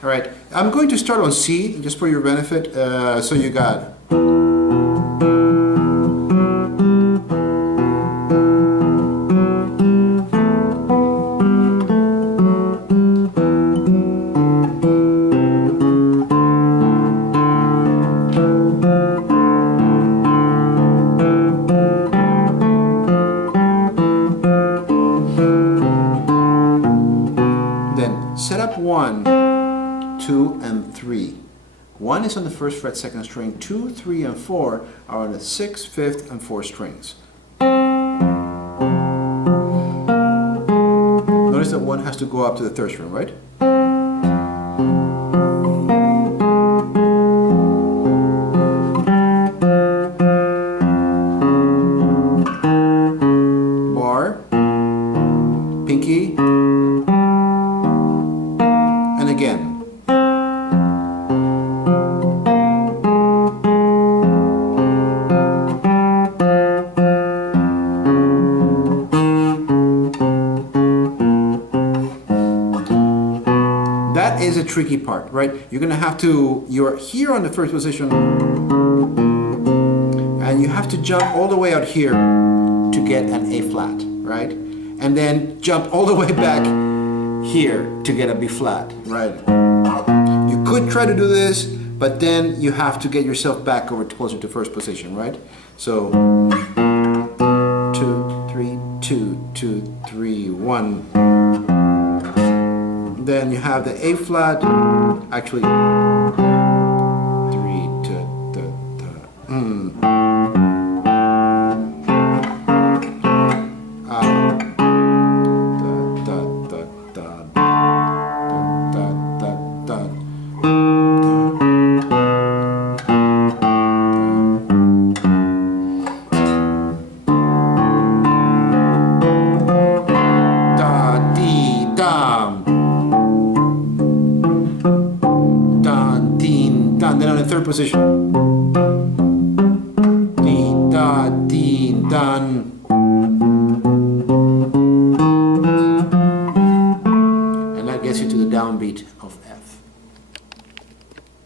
All right, I'm going to start on C just for your benefit. So you got setup 1, 2, and 3. 1 is on the 1st fret, 2nd string. 2, 3, and 4 are on the 6th, 5th, and 4th strings. Notice that 1 has to go up to the 3rd string, right? Bar, pinky, and again. That is a tricky part, right? You're gonna have to, you're here on the 1st position, and you have to jump all the way out here to get an A flat, right? And then jump all the way back here to get a B flat, right? You could try to do this, but then you have to get yourself back over closer to 1st position, right? So 2, 3, 2, 2, 3, 1. Then you have the A flat, actually 3 then on the 3rd position, dee da dee dan.